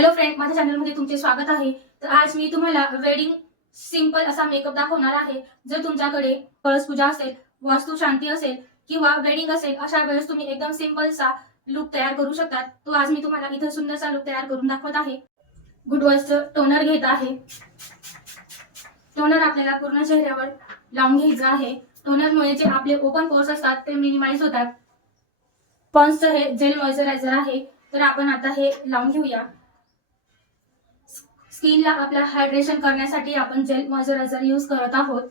Hello friend माझ्या चॅनलमध्ये तुमचे स्वागत आहे. तर आज मी तुम्हाला वेडिंग सिंपल असा मेकअप दाखवणार आहे. जर तुमच्याकडे कळस पूजा असेल वास्तू शांती असेल किंवा वेडिंग असेल अशा वेळेस तुम्ही एकदम सिंपलचा लुक तयार करू शकतात. तो आज मी तुम्हाला इथं सुंदरचा लुक तयार करून दाखवत आहे. गुडवॉशचं टोनर घेत आहे. टोनर आपल्याला पूर्ण चेहऱ्यावर लावून घ्यायचं आहे. टोनरमुळे जे आपले ओपन पोर्स असतात ते मिनिमाइज होतात. पॉन्सचं हे जेल मॉइश्चरायझर आहे. तर आपण आता हे लावून घेऊया. स्किनला आपला हायड्रेशन करण्यासाठी आपण जेल मॉइश्चरायझर यूज करत आहोत.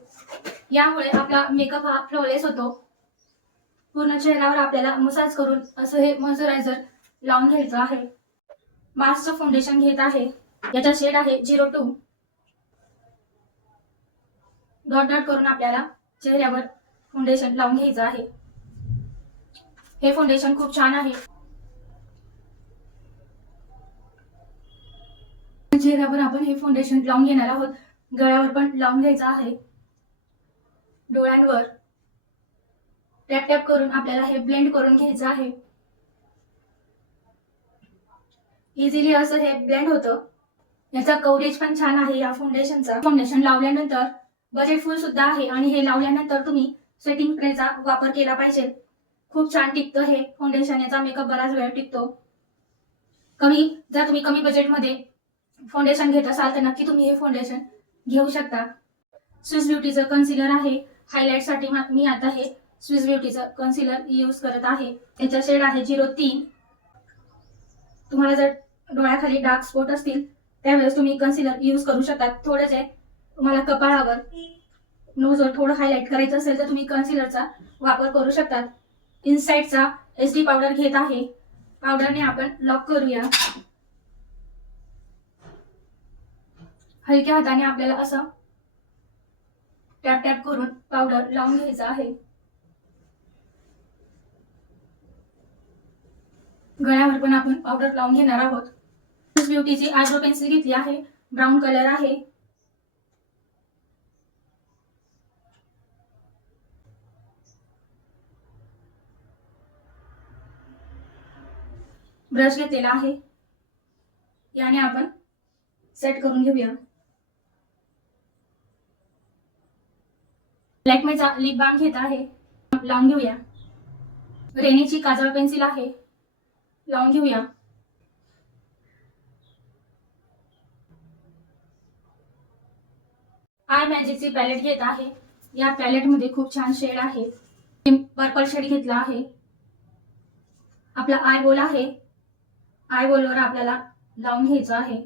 यामुळे आपला मेकअप हा फ्लॉलेस होतो. पूर्ण चेहऱ्यावर आपल्याला मसाज करून असं हे मॉइश्चरायझर लावून घ्यायचं आहे. मास्कचं फाउंडेशन घेत आहे. याचा शेड आहे झिरो टू डॉट डॉट करून आपल्याला चेहऱ्यावर फाउंडेशन लावून घ्यायचं आहे. हे फाउंडेशन खूप छान आहे. चेहऱ्यावर आपण हे फाउंडेशन लावून घेणार आहोत. गळ्यावर पण लावून घ्यायचं आहे. डोळ्यांवर टॅप टॅप करून आपल्याला हे ब्लेंड करून घ्यायचं आहे. इझिली असं हे ब्लेंड होतं. याचा कवरेज पण छान आहे या फाउंडेशनचा फाउंडेशन लावल्यानंतर बजेट फुल सुद्धा आहे आणि हे लावल्यानंतर तुम्ही सेटिंग स्प्रेचा वापर केला पाहिजे. खूप छान टिकतं हे फाउंडेशन याचा मेकअप बराच वेळ टिकतो. कमी जर तुम्ही कमी बजेटमध्ये फाउंडेशन घेत असाल तर नक्की तुम्ही हे फाउंडेशन घेऊ शकता. स्विस ब्युटीचं कन्सिलर आहे. हायलाईटसाठी साठी मी आता हे स्विस ब्युटीचं कन्सिलर यूज करत आहे. त्याचा शेड आहे झिरो तीन तुम्हाला जर डोळ्याखाली डार्क स्पॉट असतील त्यावेळेस तुम्ही कन्सिलर यूज करू शकता. थोडं जे तुम्हाला कपाळावर नोजवर थोडं हायलाईट करायचं असेल तर तुम्ही कन्सिलरचा वापर करू शकतात इनसाइडचा एस डी पावडर घेत आहे. पावडरने आपण लॉक करूया. हलक्या हाताने आपल्याला असं टॅप टॅप करून पावडर लावून घ्यायचं आहे. गळ्यावर पण आपण पावडर लावून घेणार आहोत. ब्युटीची आयब्रो पेन्सिल घेतली आहे. ब्राऊन कलर आहे. ब्रश घेतलेला आहे. याने आपण सेट करून घेऊया. लॅक्मेचा लिप बाम घेत आहे. लावून घेऊया. रेनीची काजळ पेन्सिल आहे. लावून घेऊया. आय मॅजिकची पॅलेट घेत आहे. या पॅलेटमध्ये खूप छान शेड आहे. पर्पल शेड घेतला आहे. आपला आय बोल आहे. आय बोलवर आपल्याला लावून घ्यायचं आहे.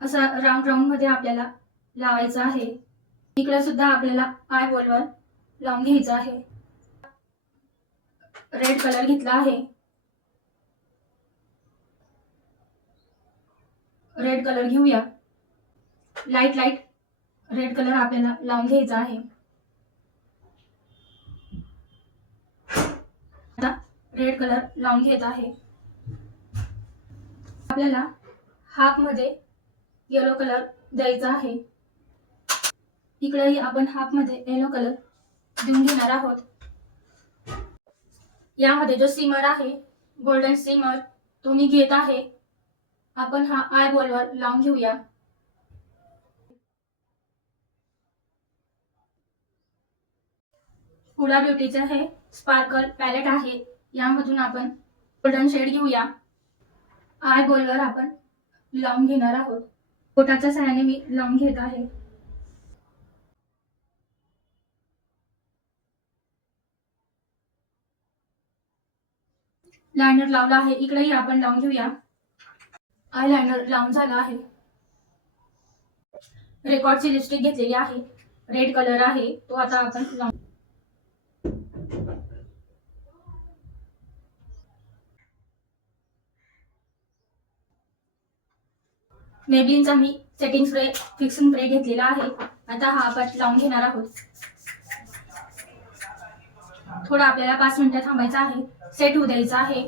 असा राऊंड राऊंडमध्ये आपल्याला लावायचं आहे. इकडे सुद्धा आपल्याला आय बॉलवर लावून घ्यायचं आहे. रेड कलर घेतला आहे. रेड कलर घेऊया. लाइट लाइट रेड कलर आपल्याला लावून घ्यायचा आहे. आता रेड कलर लावून घेत आहे. आपल्याला हाफमध्ये येलो कलर द्यायचा आहे. इकडेही आपण हाफमध्ये येलो कलर देऊन घेणार आहोत. यामध्ये जो सिमर आहे गोल्डन सिमर तो मी घेत आहे. आपण हा आय बॉलवर लावून घेऊया. हुडा ब्युटीचं हे स्पार्कल पॅलेट आहे. यामधून आपण गोल्डन शेड घेऊया. आय बॉलवर आपण लावून घेणार आहोत. पोटाच्या सहाय्याने मी लावून घेत आहे. लायनर लावला आहे. इकडेही आपण लावून घेऊया. आय लायनर लावून झाला आहे. रेकॉर्डची लिपस्टिक घेतलेली आहे. रेड कलर आहे. तो आता आपण लावून मेबलिनचा मी सेटिंग स्प्रे फिक्सिंग स्प्रे घेतलेला आहे. आता हा आपण लावून घेणार आहोत. थोडं आपल्याला पाच मिनिटं थांबायचं आहे. सेट होऊ द्यायचं आहे.